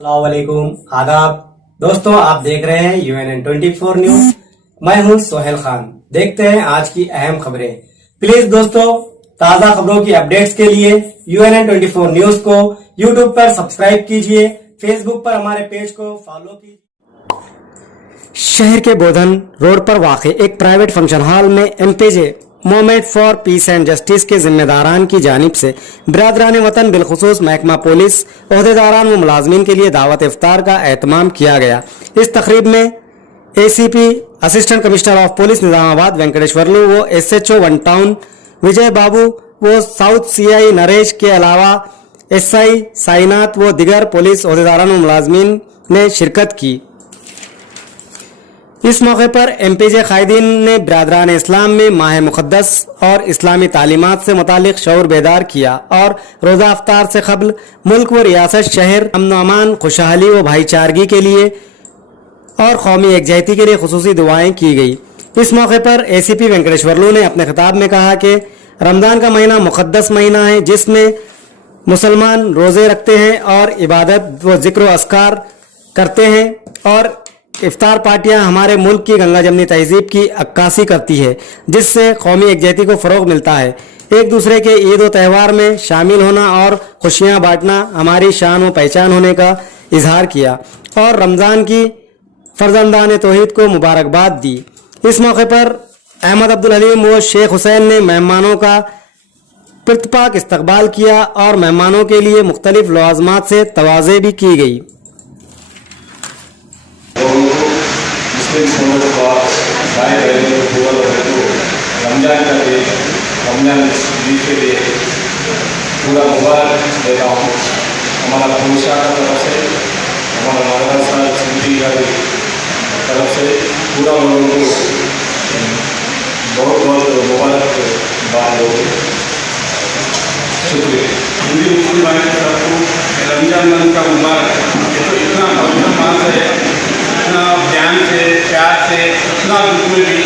अस्सलाम वालेकुम, आदाब दोस्तों, आप देख रहे हैं UNN24 न्यूज। मैं हूं सोहेल खान। देखते हैं आज की अहम खबरें। प्लीज दोस्तों, ताजा खबरों की अपडेट्स के लिए UNN24 न्यूज को यूट्यूब पर सब्सक्राइब कीजिए, फेसबुक पर हमारे पेज को फॉलो कीजिए। शहर के बोधन रोड पर वाक़े एक प्राइवेट फंक्शन हॉल में MPJ movement for piece and justice के जिम्मेदारान की जानिब से बिरादरान वतन बिलखुसूस महकमा पुलिस ओहदेदारान व मुलाजमीन के लिए दावत इफ्तार का एहतमाम किया गया। इस तकरीब में ACP assistant commissioner of police Nizamabad Venkateswarlu व SHO 1 टाउन विजय बाबू व साउथ CI नरेश के अलावा SI साइनात व दिगर पुलिस ओहदेदारान व मुलाजमीन ने शिरकत की। इस मौके पर MPJ कायदीन ने बिरादरान इस्लाम में माह मुक़द्दस और इस्लामी तालीमात से मुतालिक शऊर बेदार किया और रोज़ा अफ्तार से कबल मुल्क व रियासत शहर अमन अमान, खुशहाली व भाईचारगी के लिए और कौमी एकजहती के लिए खुसूसी दुआएं की गई। इस मौके पर ACP वेंकटेश्वरलू ने अपने खिताब में कहा कि रमज़ान का महीना मुक़द्दस महीना है, जिसमें मुसलमान रोज़े रखते हैं और इबादत व ज़िक्र व अस्कार करते हैं और इफ्तार पार्टियां हमारे मुल्क की गंगा जमनी तहजीब की अक्कासी करती है, जिससे कौमी एकजहती को फ़रोग मिलता है। एक दूसरे के ईद व त्यौहार में शामिल होना और खुशियां बांटना हमारी शान व पहचान होने का इजहार किया और रमज़ान की फर्जंदान तौहीद को मुबारकबाद दी। इस मौके पर अहमद अब्दुल हलीम व शेख हुसैन ने मेहमानों का प्रतिपाक इस्तकबाल किया और मेहमानों के लिए मुख्तलिफ लवाजमात से तवाज़े भी की गई। रमजान का दिन, रमजान ईद के लिए पूरा मुबारक देता हूँ। हमारा पुलिसा का तरफ से, हमारा मदरसा सिंधी का तरफ से पूरा लोगों को बहुत बहुत मुबारक बात होगी। शुक्रिया। हिंदी मुस्लिम भाई की तरफ को रमजान मंथ का मुबारक। ये तो इतना पवित्र मास है, इतना ध्यान से, प्यार से, इतना बिल्कुल भी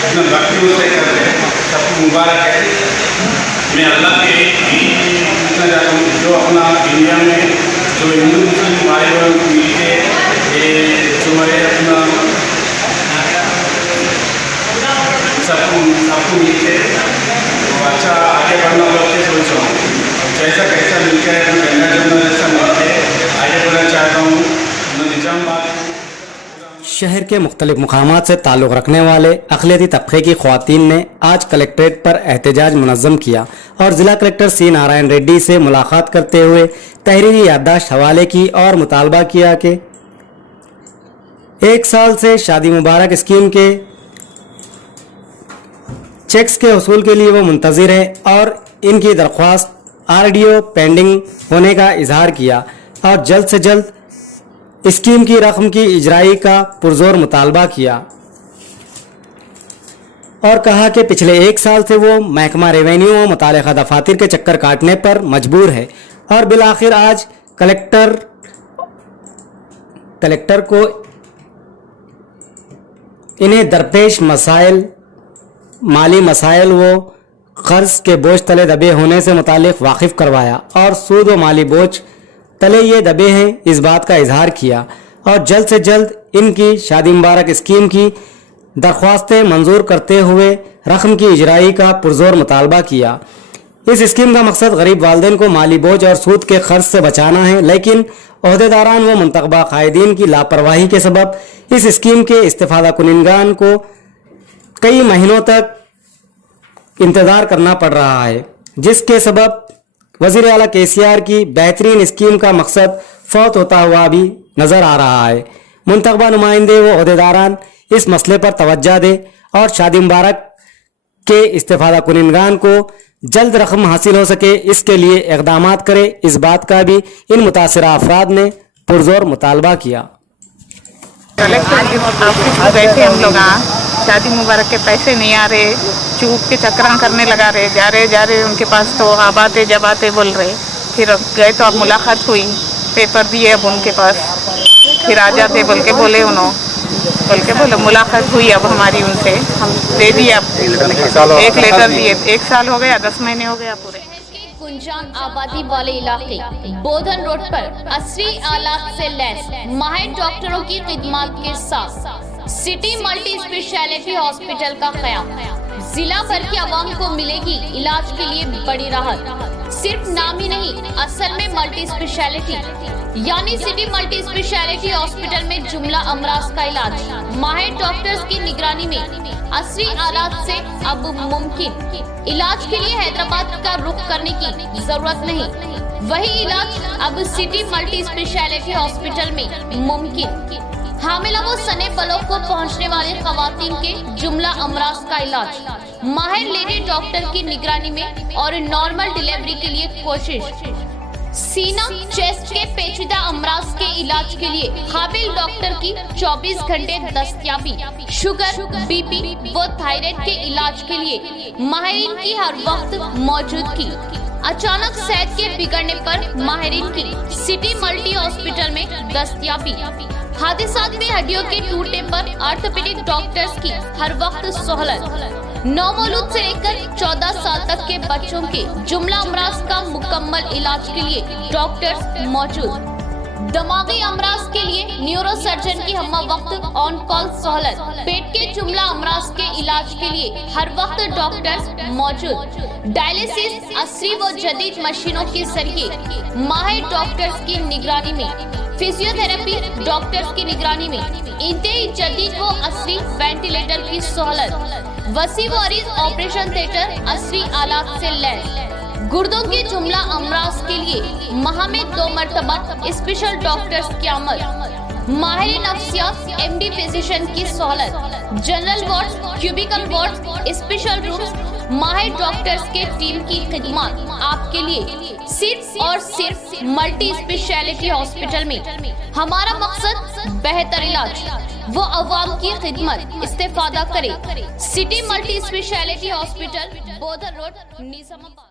इतना भक्तियों से करते हैं, सबको मुबारक है। मैं अल्लाह के पूछना चाहता हूँ, जो अपना इंडिया में जो हिंदू मुस्लिम भाई बहन मिलके जो है अपना सबको मिलके तो अच्छा आगे बढ़ना लोग के सोच रहा हूँ। जैसा कैसा मिलकर गंगा जमुना जैसा मिलके आगे बढ़ना चाहता हूँ। निजामाबाद शहर के मुख्तलिफ मुकामात से ताल्लुक़ रखने वाले अक़लियती तबक़े की ख़वातीन ने आज कलेक्ट्रेट पर एहतजाज मुनज़्ज़म किया और ज़िला कलेक्टर C नारायण रेड्डी से मुलाकात करते हुए तहरीरी याददाश्त हवाले की और मुतालबा किया कि 1 साल से शादी मुबारक स्कीम के चेक्स के हसूल के लिए वो मुंतज़िर है और इनकी दरख्वास्त RDO पेंडिंग होने का इजहार किया और जल्द से जल्द स्कीम की रकम की इजराई का पुरजोर मुतालबा किया और कहा कि पिछले 1 साल से वो महकमा रेवेन्यू व मुतालिका दफातर के चक्कर काटने पर मजबूर है और बिलाखिर आज कलेक्टर को इन्हें दरपेश मसाइल, माली मसाइल व कर्ज के बोझ तले दबे होने से मुतालिक वाकिफ करवाया और सूद व माली बोझ तले ये दबे हैं इस बात का इजहार किया और जल्द से जल्द इनकी शादी मुबारक स्कीम की दरख्वास्तें मंजूर करते हुए रकम की इजराई का पुरजोर मुतालबा किया। इस स्कीम का मकसद गरीब वालिदैन को माली बोझ और सूद के खर्च से बचाना है, लेकिन ओहदेदारान व मुंतखबा कायदीन की लापरवाही के सबब इस स्कीम के इस्तिफादा कुनिंदान को कई महीनों तक इंतज़ार करना पड़ रहा है, जिसके सबब वज़ीर आला KCR की बेहतरीन स्कीम का मकसद फौत होता हुआ भी नज़र आ रहा है। मुंतखबा नुमाइंदे व ओहदेदारान इस मसले पर तवज्जो दें और शादी मुबारक के इस्तिफादा कुनिंदान को जल्द रकम हासिल हो सके, इसके लिए इक़दामात करे। इस बात का भी इन मुतासिरा अफराद ने पुरजोर मुतालबा किया। कलेक्टर ऑफिस में बैठे हम लोग, शादी मुबारक के पैसे नहीं आ रहे, चूप के चक्कर करने लगा रहे, जा रहे उनके पास तो अब आते जब आते बोल रहे। फिर गए तो अब मुलाकात हुई, पेपर दिए अब उनके पास, फिर आ जाते बोल के बोले मुलाकात हुई अब हमारी उनसे, हम दे दिए अब 1 लेटर दिए। 1 साल हो गया, 10 महीने हो गया पूरे। गुंजान आबादी वाले इलाके बोधन रोड पर असली आलात से लैस माहिर डॉक्टरों की खिदमत के साथ सिटी मल्टी स्पेशलिटी हॉस्पिटल का क़याम। जिला भर की आवाम को मिलेगी इलाज के लिए बड़ी राहत। सिर्फ नाम ही नहीं, असल में मल्टी स्पेशलिटी यानी सिटी मल्टी स्पेशलिटी हॉस्पिटल में जुमला अमराज का इलाज माहिर डॉक्टर्स की निगरानी में असली आलात से अब मुमकिन। इलाज के लिए हैदराबाद का रुख करने की जरूरत नहीं, वही इलाज अब सिटी मल्टी स्पेशलिटी हॉस्पिटल में मुमकिन। हामिला व सने बलों को पहुंचने वाले खवातीन के जुमला अमराज का इलाज माहिर लेडी डॉक्टर की निगरानी में और नॉर्मल डिलीवरी के लिए कोशिश। सीना चेस्ट के पेचीदा अमराज के इलाज के लिए काबिल डॉक्टर की 24 घंटे दस्तयाबी। शुगर, बीपी व थायराइड के इलाज के लिए माहिरीन की हर वक्त मौजूदगी। अचानक सेहत के बिगड़ने पर माहिरीन की सिटी मल्टी हॉस्पिटल में दस्तयाबी। हादसात में हड्डियों के टूटने पर ऑर्थोपेडिक डॉक्टर्स की हर वक्त सहूलत। नौमौलूद से लेकर 14 साल तक के बच्चों के जुमला अमराज का मुकम्मल इलाज के लिए डॉक्टर्स मौजूद। दिमागी अमराज के लिए न्यूरो सर्जन की हम वक्त ऑन कॉल सहूलत। पेट के जुमला अमराज के इलाज के लिए हर वक्त डॉक्टर्स मौजूद। डायलिसिस असली व जदीद मशीनों के जरिए माहिर डॉक्टर्स की निगरानी में। फिजियोथेरेपी डॉक्टर्स की निगरानी में इंतहाई जदीद व असली वेंटिलेटर की सहूलत। वसी वारिस ऑपरेशन थिएटर असली आलात से लैस। गुर्दों के जुमला अमराज के लिए माह में 2 मरतबा स्पेशल डॉक्टर्स की आमद। माहिर नफ्सियात एमडी फिजिशियन की सहूलत। General ward, cubicle ward, special rooms, माहिर डॉक्टर्स के टीम की खिदमत आपके लिए सिर्फ और सिर्फ मल्टी स्पेशलिटी हॉस्पिटल में। हमारा मकसद बेहतर इलाज वो अवाम की खिदमत। इस्तेफादा करे सिटी मल्टी स्पेशलिटी हॉस्पिटल, बोधन रोड, निजामाबाद।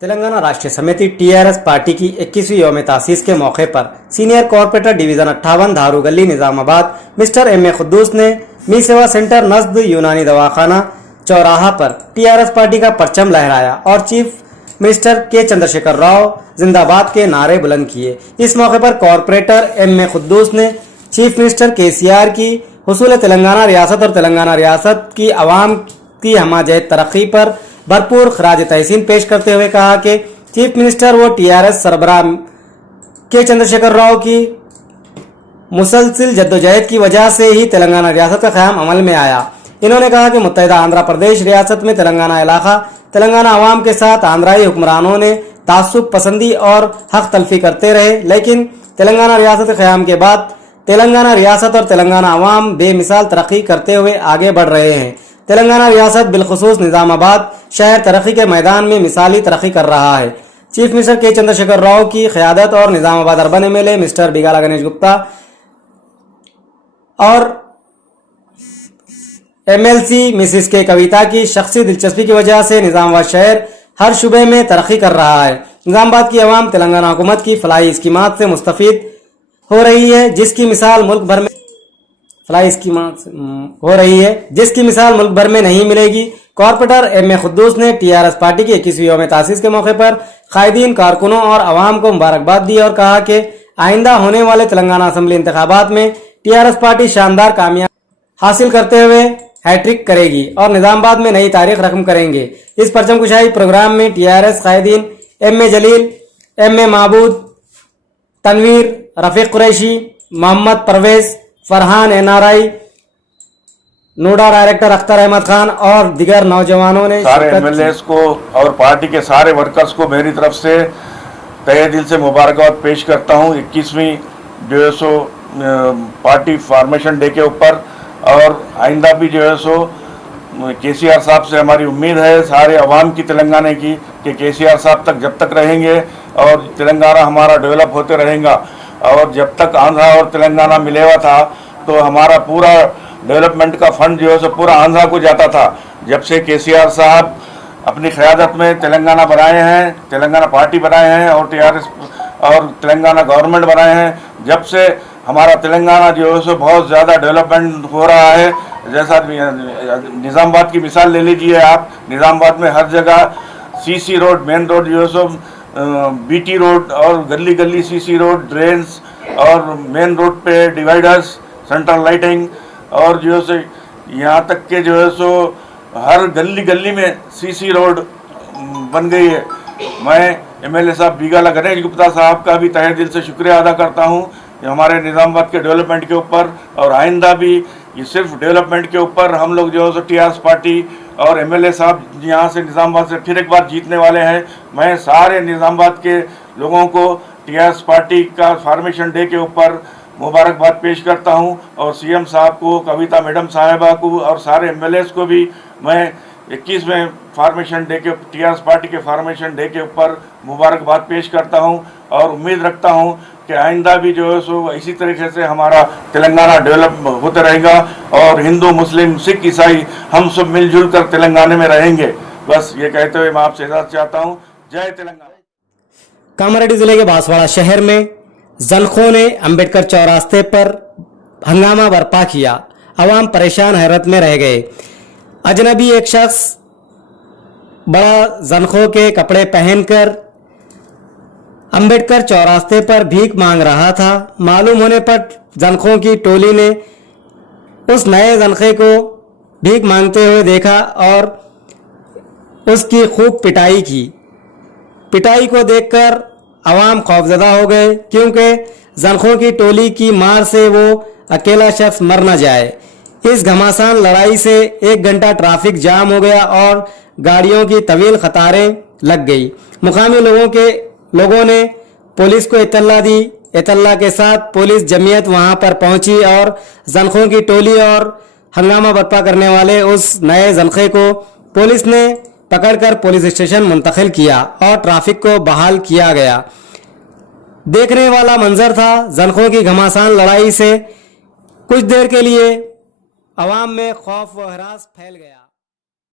तेलंगाना राष्ट्रीय समिति टीआरएस पार्टी की 21वीं यौम तासीस के मौके पर सीनियर कॉर्पोरेटर डिवीजन 58 धारू गली निजामाबाद मिस्टर एम ए खुद्दूस ने मी सेवा सेंटर नस्द यूनानी दवाखाना चौराहा पर टीआरएस पार्टी का परचम लहराया और चीफ मिनिस्टर के चंद्रशेखर राव जिंदाबाद के नारे बुलंद किए। इस मौके पर कॉर्पोरेटर एम ए खुद्दूस ने चीफ मिनिस्टर केसीआर की हुसूल तेलंगाना रियासत और तेलंगाना रियासत की आवाम की हमाजहत तरक्की पर भरपूर खराज तहसीन पेश करते हुए कहा कि चीफ मिनिस्टर व टीआरएस सरबराह के चंद्रशेखर राव की मुसलसिल जद्दोजहद की वजह से ही तेलंगाना रियासत का क़याम अमल में आया। इन्होंने कहा कि मुत्तहिदा आंध्र प्रदेश रियासत में तेलंगाना इलाका तेलंगाना आवाम के साथ आंध्राई हुक्मरानों ने तासुब पसंदी और हक तलफी करते रहे, लेकिन तेलंगाना रियासत के क़याम के बाद तेलंगाना रियासत और तेलंगाना आवाम बेमिसाल तरक्की करते हुए आगे बढ़ रहे हैं। तेलंगाना रियासत बिलखुसूस निजामाबाद शहर तरक्की के मैदान में मिसाली तरक्की कर रहा है। चीफ मिनिस्टर के चंद्रशेखर राव की क़यादत और Nizamabad urban MLA mister Bigala Ganesh Gupta और एमएलसी मिसिस के कविता की शख्सी दिलचस्पी की वजह से निजामाबाद शहर हर शुबे में तरक्की कर रहा है। निजामाबाद की आवाम तेलंगाना हुकूमत की फलाही स्कीमात से मुस्तफीद हो रही है, जिसकी मिसाल मुल्क भर में नहीं मिलेगी। कॉर्पोरेटर एम ए खुद्दूस ने टीआरएस पार्टी की 21वीं यौम तासीस के मौके पर कायदीन, कारकुनों और आवाम को मुबारकबाद दी और कहा कि आइंदा होने वाले तेलंगाना असेंबली इंतखाबात में टीआरएस पार्टी शानदार कामयाबी हासिल करते हुए हैट्रिक करेगी और निजामाबाद में नई तारीख रकम करेंगे। इस परचम कुशाई प्रोग्राम में टीआरएस कायदीन M A Jaleel, M A Mahbood, Tanveer, Rafiq Qureshi, Mohammed Parvez, Farhan NRI, नोडा डायरेक्टर अख्तर अहमद खान और दिगर नौजवानों ने सारे एमएलएस को और पार्टी के सारे वर्कर्स को मेरी तरफ से तहे दिल से मुबारकबाद पेश करता हूं 21वीं जो है सो पार्टी फॉर्मेशन डे के ऊपर। और आइंदा भी जो है सो केसीआर साहब से हमारी उम्मीद है सारे अवाम की तेलंगाना की कि केसीआर साहब तक जब तक रहेंगे और तेलंगाना हमारा डेवलप होते रहेगा। और जब तक आंध्रा और तेलंगाना मिले हुआ था तो हमारा पूरा डेवलपमेंट का फंड जो है सो पूरा आंध्रा को जाता था। जब से केसीआर साहब अपनी क़यादत में तेलंगाना बनाए हैं, तेलंगाना पार्टी बनाए हैं और टीआरएस और तेलंगाना गवर्नमेंट बनाए हैं, जब से हमारा तेलंगाना जो है सो बहुत ज़्यादा डेवलपमेंट हो रहा है। जैसा निज़ामाबाद की मिसाल ले लीजिए आप, निज़ामाबाद में हर जगह सीसी रोड, मेन रोड जो है सो बीटी रोड और गली गली सीसी रोड, ड्रेन्स और मेन रोड पे डिवाइडर्स, सेंट्रल लाइटिंग और जो है सो यहाँ तक के जो है सो हर गली गली में सीसी रोड बन गई है। मैं एमएलए साहब बीगाला गणेश गुप्ता साहब का भी तहे दिल से शुक्रिया अदा करता हूँ हमारे निज़ामाबाद के डेवलपमेंट के ऊपर, और आइंदा भी ये सिर्फ डेवलपमेंट के ऊपर हम लोग जो है सो टीआरएस पार्टी और एमएलए साहब यहाँ से निज़ामाबाद से फिर एक बार जीतने वाले हैं। मैं सारे निज़ामाबाद के लोगों को टीआरएस पार्टी का फॉर्मेशन डे के ऊपर मुबारकबाद पेश करता हूं और सीएम साहब को, कविता मैडम साहिबा को और सारे एमएलएस को भी मैं 21वें फॉर्मेशन डे के टीआरएस पार्टी के फॉर्मेशन डे के ऊपर मुबारकबाद पेश करता हूं और उम्मीद रखता हूं कि आइंदा भी जो है सो इसी तरीके से हमारा तेलंगाना डेवलप होते रहेगा और हिंदू, मुस्लिम, सिख, ईसाई हम सब मिलजुल कर तेलंगाना में रहेंगे। बस ये कहते हुए मैं आपसे इजाज़त चाहता हूँ। जय तेलंगाना। कामारेड्डी जिले के बांसवाड़ा शहर में जनखों ने अंबेडकर चौरास्ते पर हंगामा बर्पा किया। अवाम परेशान हैरत में रह गए। अजनबी एक शख्स बड़ा जनखों के कपड़े पहनकर अंबेडकर चौरास्ते पर भीख मांग रहा था। मालूम होने पर जनखों की टोली ने उस नए जनखे को भीख मांगते हुए देखा और उसकी खूब पिटाई की। पिटाई को देखकर अवाम खौफजदा हो गए, क्योंकि जनखों की टोली की मार से वो अकेला शख्स मर न जाए। इस घमासान लड़ाई से 1 घंटा ट्रैफिक जाम हो गया और गाड़ियों की तवील कतारें लग गई। मुकामी लोगों ने पुलिस को इत्तला दी। इत्तला के साथ पुलिस जमीयत वहां पर पहुंची और जनखों की टोली और हंगामा बर्पा करने वाले उस नए जनखे को पुलिस ने पकड़कर पुलिस स्टेशन मुंतकिल किया और ट्रैफिक को बहाल किया गया। देखने वाला मंजर था। जनखों की घमासान लड़ाई से कुछ देर के लिए अवाम में खौफ व हरास फैल गया।